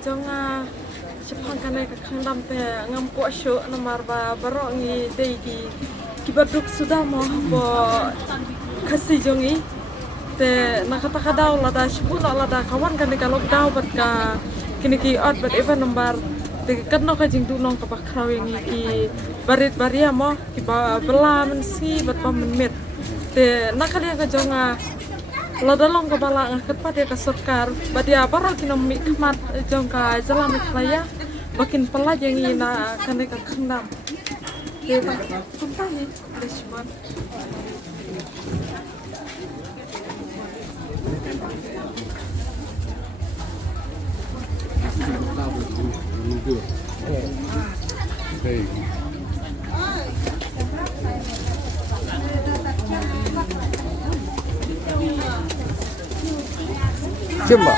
Jonga Jepang kanai ka khandam pe ngam ko sho namar ba baro ngi dei ki baduk sudah mo bo khasi jongi te nakata kadau lada shibuna lada kawan kan ka lockdown bat ka kini ki ot bat even number te kanno ka jing du nong ka bakraw ngi ki barit baria mo ki ba belam si bat pamenmit te nakali ka jonga lada long ka bala ngakat pa dia ka sokar badia baro kinami kmat jongka jalan klaya bakin pala jangi na kanai ka khandam te ba kumpahi deshman Coba.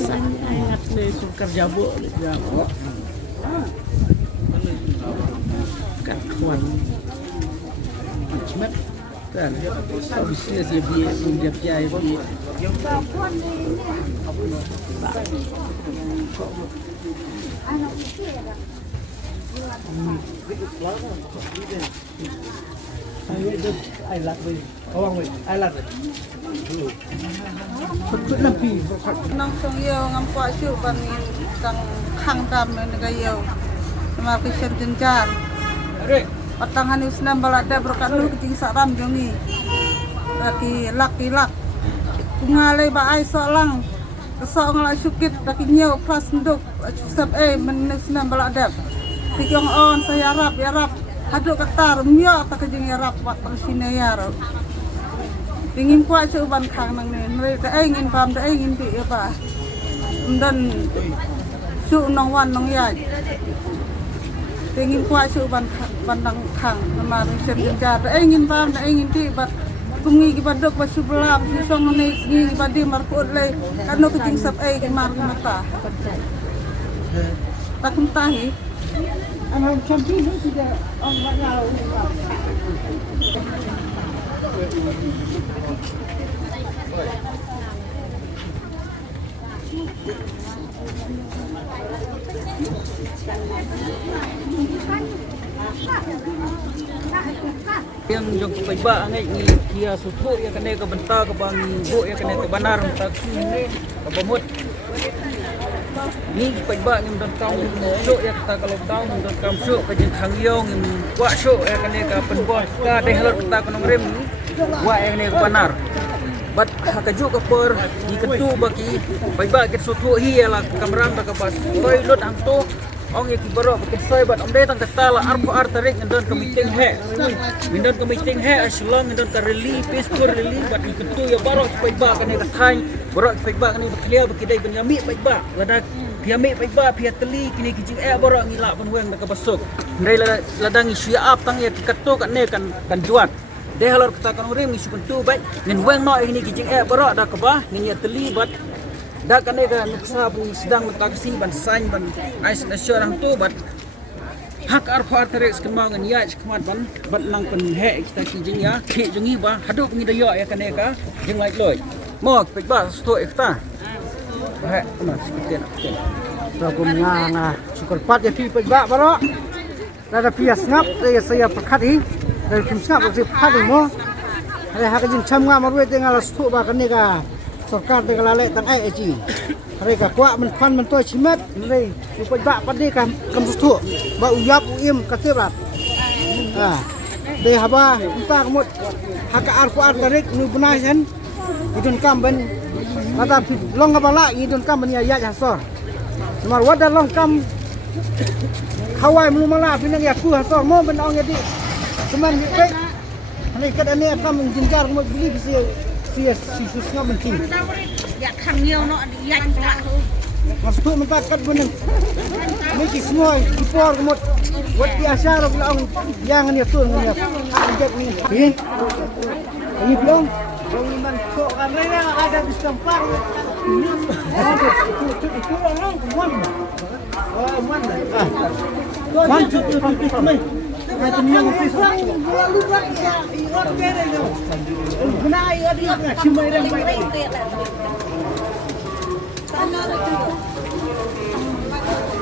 Sangat nih sukar jabuk kawan cemat kan bisnis ya biar dia piai biar ai lạc với không với ai lạc rồi chút năm phi nong song yo ngam kwa shu ban kang khang tam ne ga yo ma ki sen jenjar patangan usnam balada berkanu kiting saram jongi laki lak ngale ba ai solang so ngala syukit taki nyau pas nduk sab men usnam balada tikong on saya rap haduk katar myo tak jeng rap wat sine yaro ingin kwa ban khang nang ne ta ingin pam ta ingin pi ba dan su nong wan nong ya ingin kwa ban nang khang ma sen ja ta ingin pam ta ingin pi ba tungi ki badok ba su belam su song ne ni ba di mar ko le kanu kuting sap ki mar mata tak tahi ana champion sudah on ba yang jong paiba angai ni kia suthu ya kene ka benta ka bang bo ya kene ka banar tak ni ka bamut ni paiba ngim don tang so ya ka ka lockdown don kam so ka jing khang yong ngim wa so ya kene ka penbos ka de halot ta ka nong rem wa ya kene ka banar bat hakaju ka per di ketu baki paiba ke suthu hi la kamran ka bas koi lot ang to ong ya kibaro pakai soy bat om datang kata la arpo artarik ngendon ke meeting he ngendon ke meeting he aslong ngendon ke rally peaceful rally bat ikutu ya baro pai ba kane ka thain baro pai ba kane baklia bakidai benyami pai ba lada piami pai ba pia teli kini kijing baro ngila ban weng ka basuk ndai ladang isi ap tang ya katu kane kan juat de halor kata kan urim isu pentu bai ngen weng no ini kijing baro da ka ba ngen ya teli bat da kane ga nuksa bu sedang taksi ban sain ban ais na syarang tu bat hak arpo arterek skemang an ya skmat ban nang pen he kita kijing ya ki jungi ba haduk ngi dayo ya kane ka jing lai loy mo pek ba sto ekta he ma sikiten Ragu nga syukur pat ya pi pegba baro. Nada pi snap saya perkat hi. Dari tim snap si pat mo. Ada hak jin cham nga marwe tengal stu ba kan ka सरकार ते गलाले तंग ai chi re ka kwa man khan man to chimet re u pa ba pa de kam su ba u yap u im ka te rat de haba ta mot haka ar ko ar tarik nu buna sen idun kam ben ada long ka bala idun kam ben ya hasor mar wada long kam khawai mu mala pinang ya ku hasor mo ben ong yadi cuman ke ani kad ani kam jinjar mo beli bisi si susna penting ya khang nhiều nó dạch lại Masuk membakat benar. Mesti semua impor kemud. Buat biasa orang jangan ya tuh ni. Anjat ni. Ini belum. Bangunan sok kan ada di setempat. Itu orang mana? Oh mana? Man cuci ni. Ada ni yang pisang. Lalu ya, orang kere tu. Kena dia cuma yang baik.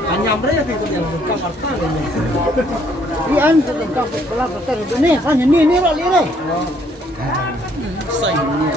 Anyam dia tu yang kamar tang ni. Ian tu kamar pelak betul ni. Hanya ni lah ni. Sai ni.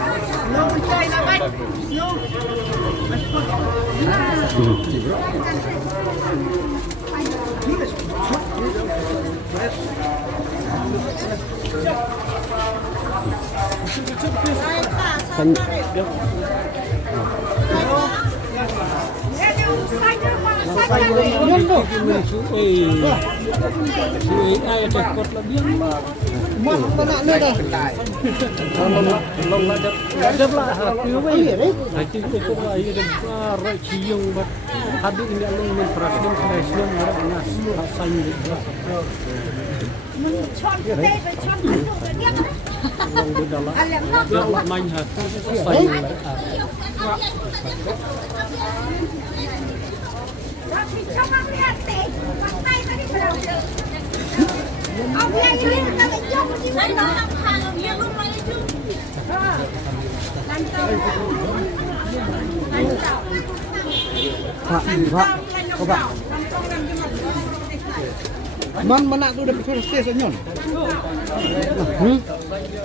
Man mana tu dah pergi stes nyon.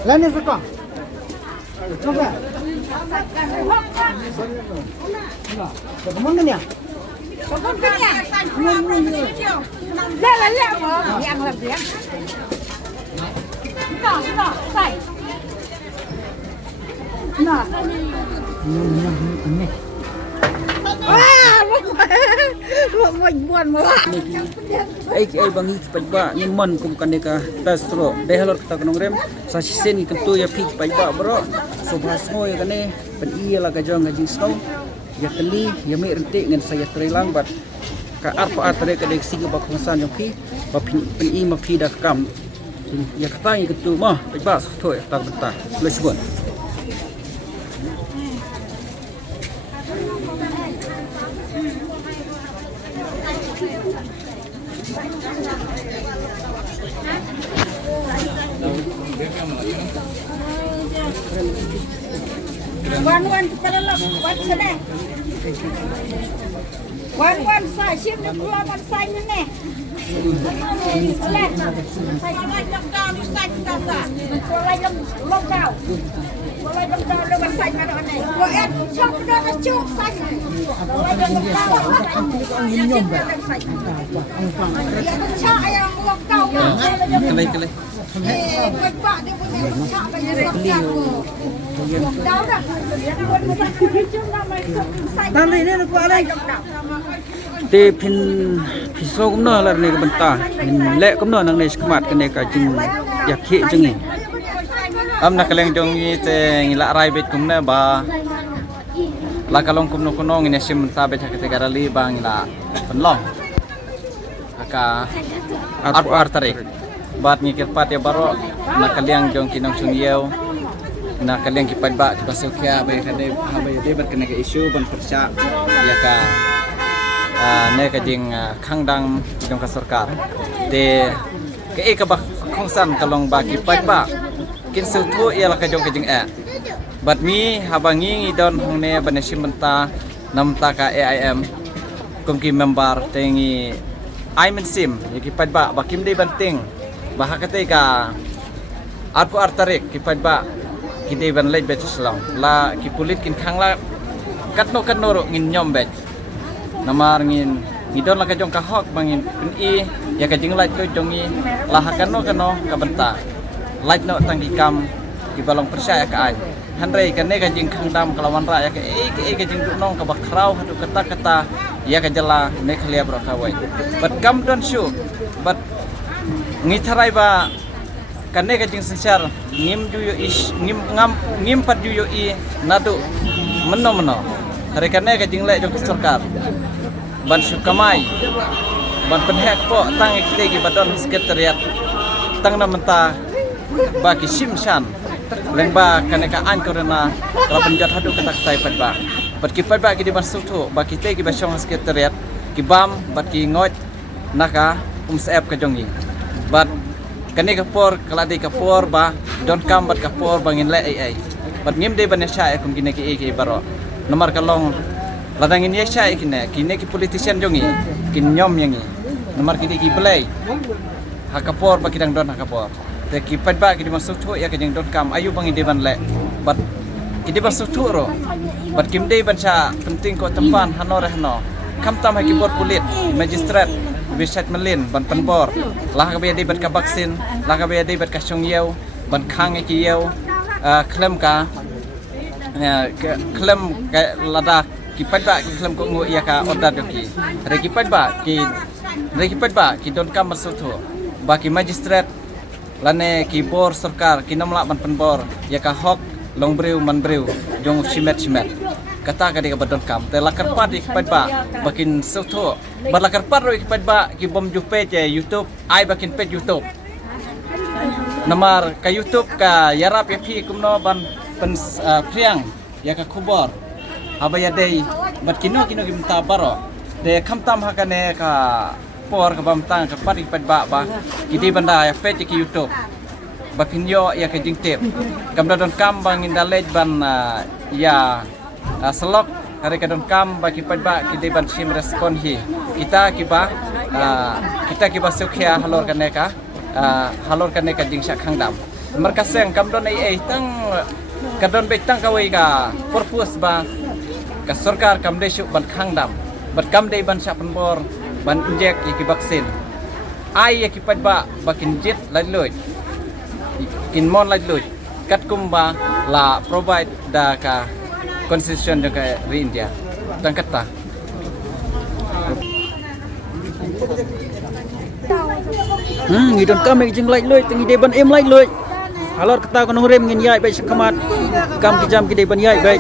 Lain ni sekong. Nampak? Kemana ni? Ai bangi pajba ni mon kum kaneka tasro dehalor kata kanong rem sa sisen ikan tu ya pik pajba bro so basmo ya kane pen iya la gajong gaji snow ya teli ya me rentik ngan saya trilang bat ka arpa atre ka dek siga ba khonsan yo pi ba pen i ma pi dak kam ya kata ikan tu mah pajba so tak betah lesbon Wan kepada lo, wan sana. Wan saya siap nak keluar wan saya ni. Selek. Saya lagi lockdown di sana kita. Saya lagi lockdown. Saya lagi lockdown di wan saya mana ni. Buat cok dah cok saya. Saya lagi lockdown. Ini cok yang lockdown. kelai Pak dia punya cok banyak lockdown. Tanah ini nak buat lagi. te pin piso kumno lar ne ka banta min le kumno nang ne skmat ka ne ka jing ya khe jing ni am na kaleng dong ni te ngila rai bet kumna ba la kalong kumno kuno ngine sim ta bet ha te garali bang la penlong aka ar tarik bat ni kirpat ya baro na kaleng dong kinong sungieu na kaleng kipat ba ka sokya ba kane ha ba de ber kane ka isu ban persa ya ka ne ka jing khangdang jong ka sarkar te ke e ka ba khongsan kalong ba kipat ba kin su thu ya la ka jong ka jing a bat mi habangi ngidon hongne banesim benta namta ka AIM kum ki member tengi aimen sim kipat ba bakim de banting bahakate ka arpu artarik kipat ba kide ban lej bet islam la ki pulit kin khangla katno ro ngin nyom bet namar ngin ngidon la ka jong ka hok bangin pin i ya ka jing laj to jongi la hakano ka benta laj no tangki kam ki balong percaya ka ai hanrei ka ne ka jing khangdam kalawan ra ya ka ka jing nong ka bakrau hatu kata ya ka jala ne khlia bro ka wai but come don't show but ngitharai ba kane ka jing sensar ngim juyo is ngim pat juyo i nadu meno hari karena ka jingle jong sarkar ban sukamai ban penhek po tang ikte gi badon sekretariat tang na menta baki simshan lengba kaneka an korena ra penjat hadu ketak tai padba bat ki padba ki di masuk tu baki te ki basong sekretariat ki bam bat ki ngot naka sep ka jongi bat kaneka por kaladi ka por ba don kam bat ka por bangin le ai bat ngim de banesha e kum gine ki baro nomor kalong ladang ini sya kine ki politician jongi kin nyom yangi nomor ki play hakapor ba kidang don hakapor te ki padba ki masuk tu ya kajeng don kam ayu bangi deban le bat ki masuk tu ro bat kim de ban sya penting ko tempan hanore hano kam tam ki bor kulit magistrat bisat melin ban penbor lah ka be de bat ka vaksin lah ka be de bat ka songyeu ban khang ki yeu klem ka klem ka lada ki padba ki klem ko ngo ya ka order ki re ki padba ki don kam masuk tu ba ki magistrat lane ki bor sarkar ki namla ban penbor ya ka hok long breu man breu jong simet kata ka ka badon kam te lakar pat ki padba bakin soto bar lakar pat ro ki padba ki bom ju page YouTube ai bakin page YouTube namar ka YouTube ka yarap ya phi kumno ban pen priang ya ka khubor abaya dei bat kino gimta baro de khamtam hakane ka por ka bam tang ka pari padba ba kidi banda ya page ki YouTube bakin yo ya ka jingtep kam don kam bang indalej ban ya selok hari ka don kam bagi padba kidi ban sim respon hi kita kiba sukhya halor kane ka jingsa khangdam markaseng kam don ai tang kadon betang kawai ka purpose ba ka sarkar kam de ban khangdam bat kam de ban sa penbor ban injek ki vaksin ai ki padba bakin jet lailoy kin mon lailoy kat kumba la provide da ka constitution da ka ri India tang kata ngidon kami jing lailoy tengi de ban em lailoy halor kata kono rem ngin yai bai sakamat kam ki jam ki de ban yai bai